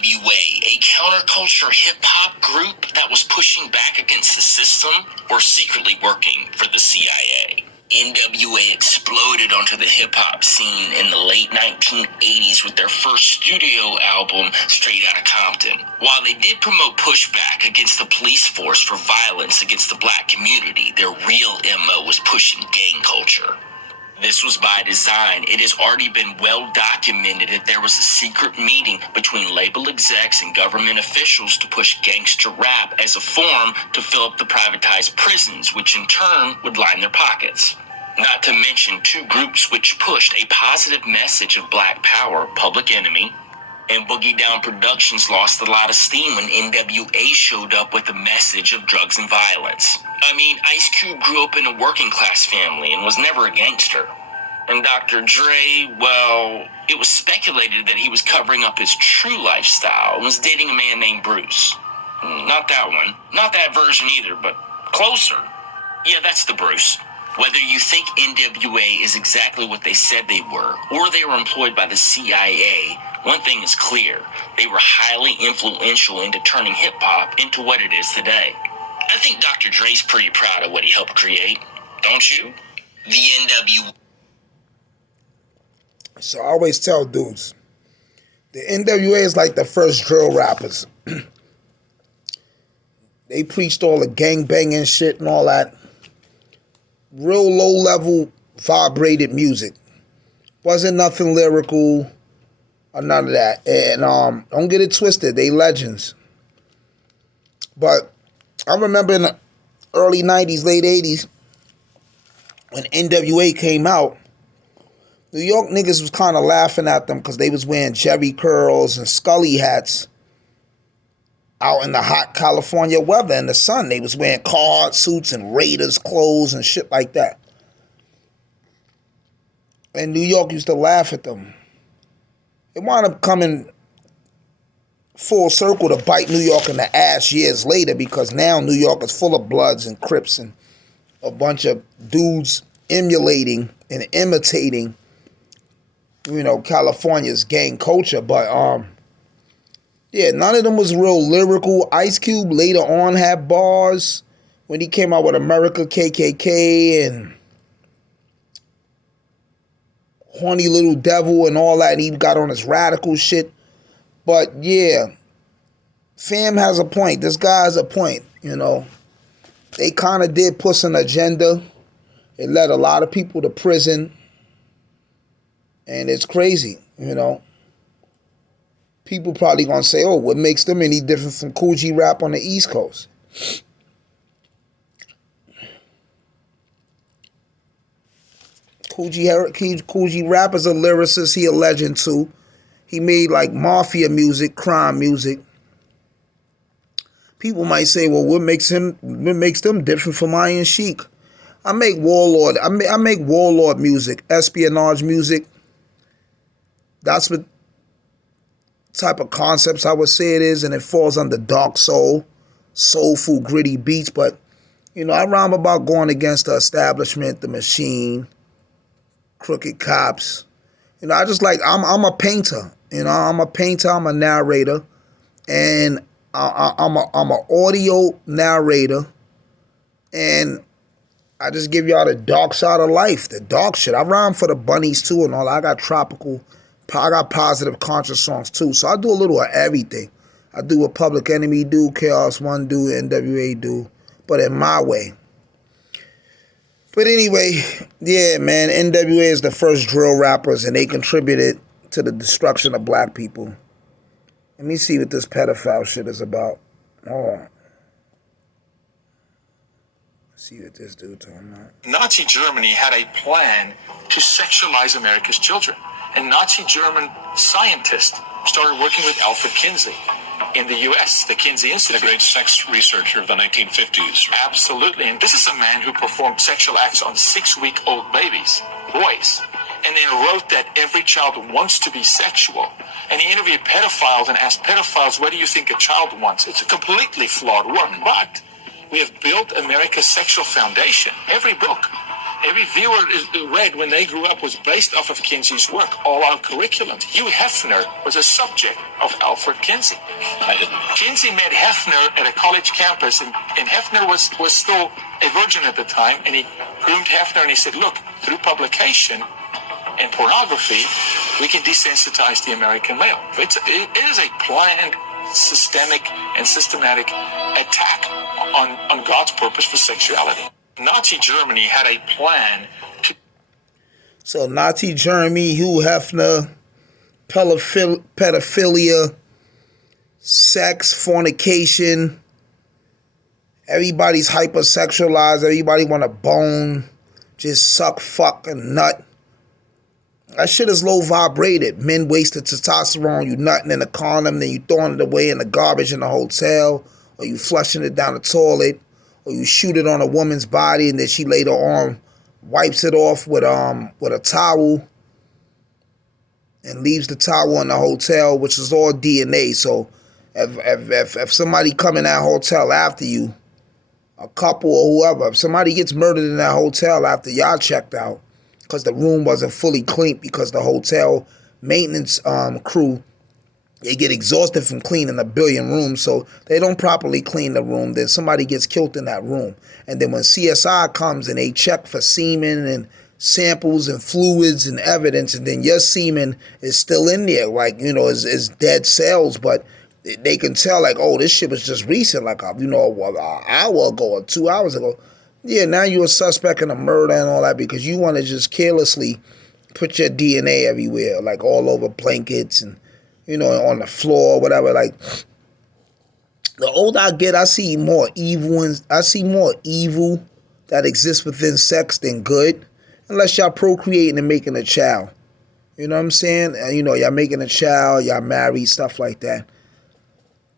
NWA, a counterculture hip-hop group that was pushing back against the system or secretly working for the CIA. NWA exploded onto the hip-hop scene in the late 1980s with their first studio album, Straight Outta Compton. While they did promote pushback against the police force for violence against the black community, their real MO was pushing gang culture. This was by design. It has already been well documented that there was a secret meeting between label execs and government officials to push gangster rap as a form to fill up the privatized prisons, which in turn would line their pockets. Not to mention two groups which pushed a positive message of black power, Public Enemy, and Boogie Down Productions lost a lot of steam when NWA showed up with a message of drugs and violence. I mean, Ice Cube grew up in a working class family and was never a gangster. And Dr. Dre, well, it was speculated that he was covering up his true lifestyle and was dating a man named Bruce. Not that one. Not that version either, but closer. Yeah, that's the Bruce. Whether you think NWA is exactly what they said they were, or they were employed by the CIA, one thing is clear. They were highly influential into turning hip-hop into what it is today. I think Dr. Dre's pretty proud of what he helped create, don't you? The NWA. So I always tell dudes, the NWA is like the first drill rappers. They preached all the gangbanging shit and all that. Real low-level vibrated music. Wasn't nothing lyrical or none of that. And don't get it twisted, they legends. But I remember in the early 90s, late 80s, when NWA came out, New York niggas was kind of laughing at them because they was wearing Jerry curls and Scully hats out in the hot California weather in the sun. They was wearing Carhartt suits and Raiders clothes and shit like that. And New York used to laugh at them. It wound up coming full circle to bite New York in the ass years later, because now New York is full of Bloods and Crips and a bunch of dudes emulating and imitating, you know, California's gang culture. But yeah, none of them was real lyrical. Ice Cube later on had bars when he came out with America KKK and Horny Little Devil and all that, and he got on his radical shit. But yeah, fam has a point. This guy has a point, you know. They kind of did push an agenda. It led a lot of people to prison. And it's crazy, you know. People probably gonna say, oh, what makes them any different from Kool G Rap on the East Coast? Kool G Rap is a lyricist. He a legend too. He made like mafia music, crime music. People might say, well, what makes them different from Iron Sheik? I make warlord. I make warlord music, espionage music. That's what type of concepts I would say it is, and it falls under dark soul, soulful, gritty beats. But you know, I rhyme about going against the establishment, the machine, crooked cops. You know, I just like, I'm a painter. You know, I'm a painter. I'm a narrator, and I'm a audio narrator, and I just give y'all the dark side of life, the dark shit. I rhyme for the bunnies too and all. I got positive conscious songs too. So I do a little of everything. I do what Public Enemy do, Chaos One do, NWA do, but in my way. But anyway, yeah, man, NWA is the first drill rappers, and they contributed to the destruction of black people. Let me see what this pedophile shit is about. Hold on. See what this dude talking about. Nazi Germany had a plan to sexualize America's children. And Nazi German scientists started working with Alfred Kinsey in the U.S., the Kinsey Institute. The great sex researcher of the 1950s. Absolutely. And this is a man who performed sexual acts on 6-week-old babies, boys, and then wrote that every child wants to be sexual. And he interviewed pedophiles and asked pedophiles, what do you think a child wants? It's a completely flawed work, but we have built America's sexual foundation. Every book every viewer read when they grew up was based off of Kinsey's work, all our curriculum. Hugh Hefner was a subject of Alfred Kinsey. I didn't know. Kinsey met Hefner at a college campus, and Hefner was still a virgin at the time, and he groomed Hefner, and he said, look, through publication and pornography, we can desensitize the American male. It is a planned, systemic, and systematic attack on God's purpose for sexuality. Nazi Germany had a plan to... So Nazi Germany, Hugh Hefner, pedophilia, sex, fornication. Everybody's hypersexualized. Everybody want to bone, just suck, fuck, and nut. That shit is low vibrated. Men wasted testosterone. You nutting in a condom, then you throwing it away in the garbage in the hotel, or you flushing it down the toilet, or you shoot it on a woman's body, and then she later on wipes it off with a towel and leaves the towel in the hotel, which is all DNA. So if somebody come in that hotel after you, a couple or whoever, if somebody gets murdered in that hotel after y'all checked out, because the room wasn't fully cleaned, because the hotel maintenance crew, they get exhausted from cleaning a billion rooms, so they don't properly clean the room, then somebody gets killed in that room. And then when CSI comes and they check for semen and samples and fluids and evidence, and then your semen is still in there, like, you know, is dead cells, but they can tell, like, oh, this shit was just recent, like, you know, an hour ago or 2 hours ago. Yeah, now you're a suspect in a murder and all that because you want to just carelessly put your DNA everywhere, like all over blankets and, you know, on the floor, whatever. Like, the older I get, I see more evil that exists within sex than good, unless y'all procreating and making a child. You know what I'm saying? You know, y'all making a child, y'all married, stuff like that.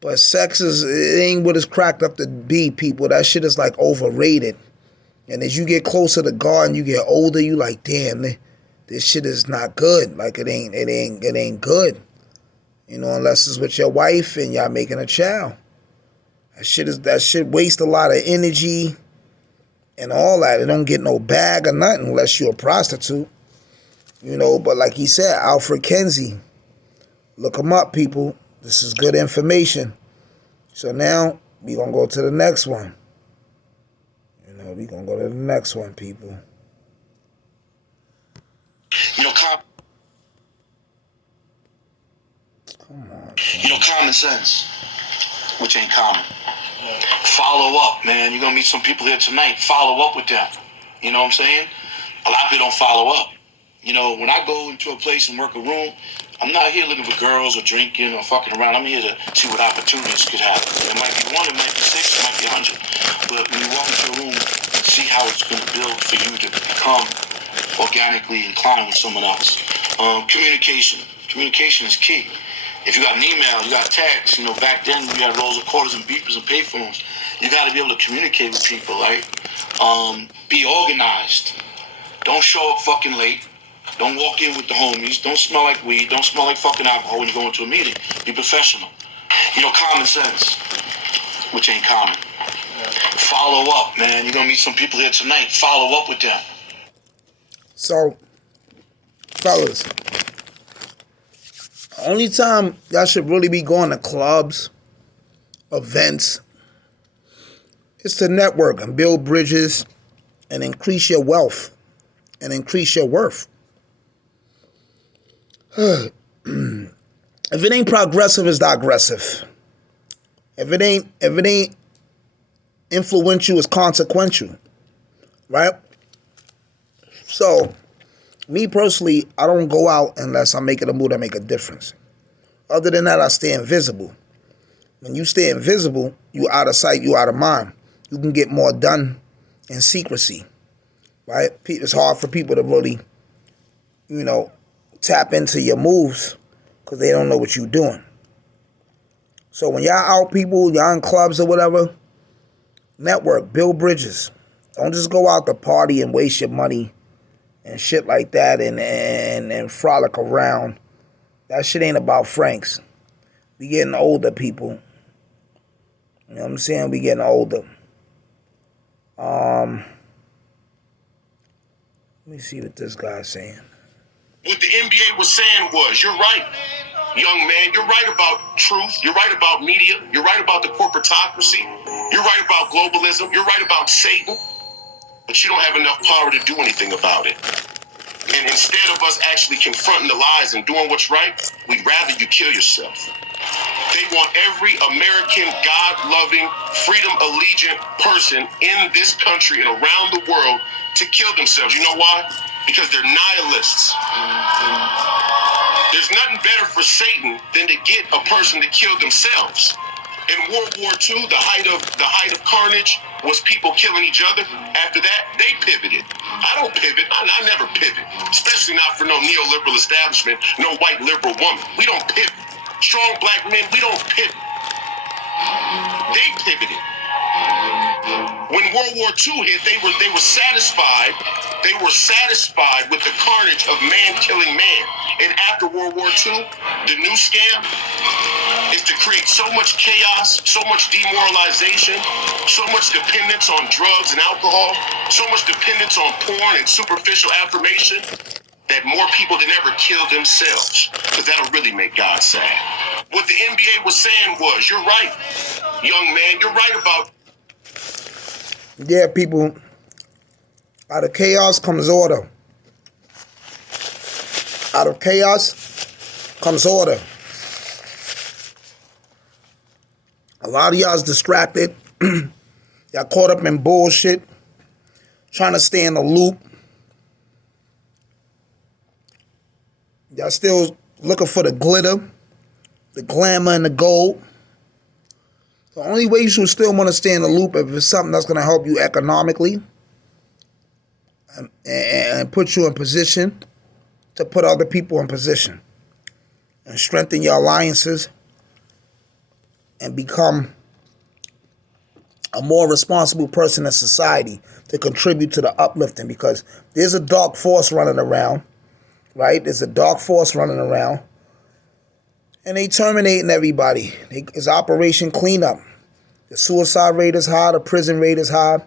But sex it ain't what it's cracked up to be, people. That shit is like overrated. And as you get closer to God and you get older, you like, damn, this shit is not good. Like it ain't good. You know, unless it's with your wife and y'all making a child. That shit wastes a lot of energy and all that. It don't get no bag or nothing unless you're a prostitute. You know, but like he said, Alfred Kinsey. Look him up, people. This is good information. So now, we're going to go to the next one. You know, we're going to go to the next one, people. You know, common sense, which ain't common. Follow up, man. You're going to meet some people here tonight. Follow up with them. You know what I'm saying? A lot of people don't follow up. You know, when I go into a place and work a room, I'm not here looking for girls or drinking or fucking around. I'm here to see what opportunities could happen. It might be one, it might be six, it might be 100. But when you walk into a room, see how it's going to build for you to become organically inclined with someone else. Communication. Communication is key. If you got an email, you got text, you know, back then we had rolls of quarters and beepers and payphones. You got to be able to communicate with people, right? Be organized. Don't show up fucking late. Don't walk in with the homies. Don't smell like weed. Don't smell like fucking alcohol when you go into a meeting. Be professional. You know, common sense, which ain't common. Follow up, man. You're going to meet some people here tonight. Follow up with them. So, fellas, only time y'all should really be going to clubs, events, is to network and build bridges and increase your wealth and increase your worth. If it ain't progressive, it's digressive. If it ain't influential, it's consequential. Right? So, me personally, I don't go out unless I'm making a move that make a difference. Other than that, I stay invisible. When you stay invisible, you out of sight, you out of mind. You can get more done in secrecy. Right? It's hard for people to really, you know, tap into your moves because they don't know what you're doing. So when y'all out, people, y'all in clubs or whatever, network, build bridges. Don't just go out to party and waste your money and shit like that and frolic around. That shit ain't about Franks. We getting older, people. You know what I'm saying? We getting older. Let me see what this guy's saying. What the NBA was saying was, you're right, young man. You're right about truth. You're right about media. You're right about the corporatocracy. You're right about globalism. You're right about Satan. But you don't have enough power to do anything about it. And instead of us actually confronting the lies and doing what's right, we'd rather you kill yourself. They want every American, God-loving, freedom-allegiant person in this country and around the world to kill themselves. You know why? Because they're nihilists. There's nothing better for Satan than to get a person to kill themselves. In World War II, the height of carnage was people killing each other. After that, they pivoted. I don't pivot. I never pivot, especially not for no neoliberal establishment, no white liberal woman. We don't pivot. Strong black men, we don't pivot. They pivoted. When World War II hit, they were satisfied. They were satisfied with the carnage of man killing man. And after World War II, the new scam is to create so much chaos, so much demoralization, so much dependence on drugs and alcohol, so much dependence on porn and superficial affirmation that more people than ever kill themselves, because that'll really make God sad. What the NBA was saying was, you're right, young man, you're right about... Yeah, people, out of chaos comes order. Out of chaos comes order. A lot of y'all's distracted. Y'all caught up in bullshit, trying to stay in the loop. Y'all still looking for the glitter, the glamour, and the gold. The only way you should still want to stay in the loop if it's something that's going to help you economically and put you in position to put other people in position and strengthen your alliances and become a more responsible person in society to contribute to the uplifting, because there's a dark force running around, right? There's a dark force running around, and they terminating everybody. It's Operation Cleanup. The suicide rate is high, the prison rate is high.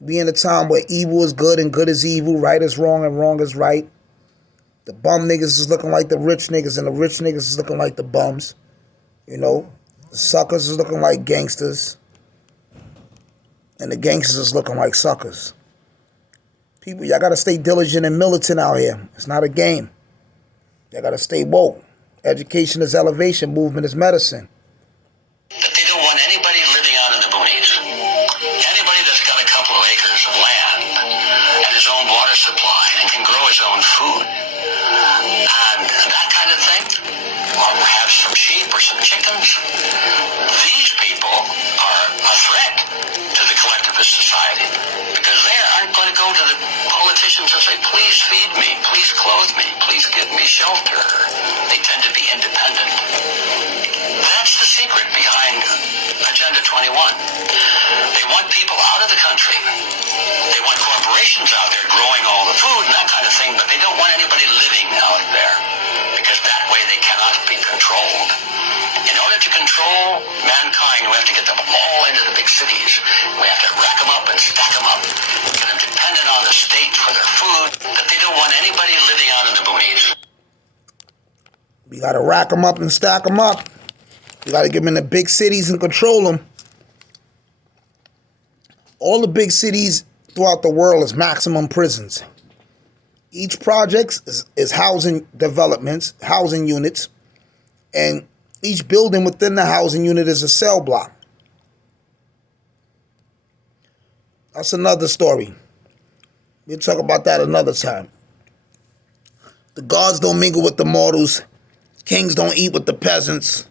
We in a time where evil is good and good is evil, right is wrong and wrong is right. The bum niggas is looking like the rich niggas and the rich niggas is looking like the bums. You know, the suckers is looking like gangsters and the gangsters is looking like suckers. People, y'all gotta stay diligent and militant out here. It's not a game. Y'all gotta stay woke. Education is elevation, movement is medicine. But they don't want anybody living out in the boonies. Anybody that's got a couple of acres of land and his own water supply and can grow his own food and that kind of thing, or have some sheep or some chickens, these people are a threat to the collectivist society, because they aren't going to go to the politicians and say, please feed me, please clothe me, please give me shelter. They tend to be independent. That's the secret behind Agenda 21. They want people out of the country. They want corporations out there growing all the food and that kind of thing, but they don't want anybody living out there, because that way they cannot be controlled. In order to control mankind, we have to get them all into the big cities. We have to rack them up and stack them up, get them dependent on the state for their food, but they don't want anybody living out in the boonies. We gotta rack them up and stack them up. We gotta get them in the big cities and control them. All the big cities throughout the world is maximum prisons. Each project is housing developments, housing units, and each building within the housing unit is a cell block. That's another story. We'll talk about that another time. The gods don't mingle with the mortals. Kings don't eat with the peasants.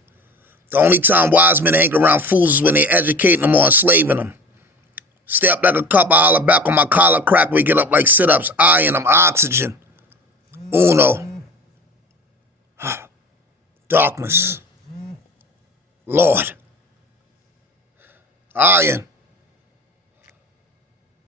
The only time wise men hang around fools is when they educating them or enslaving them. Stay up like a cup, I holler back on my collar crack. We get up like sit-ups, iron them, oxygen. Uno. Darkness. Lord. Iron.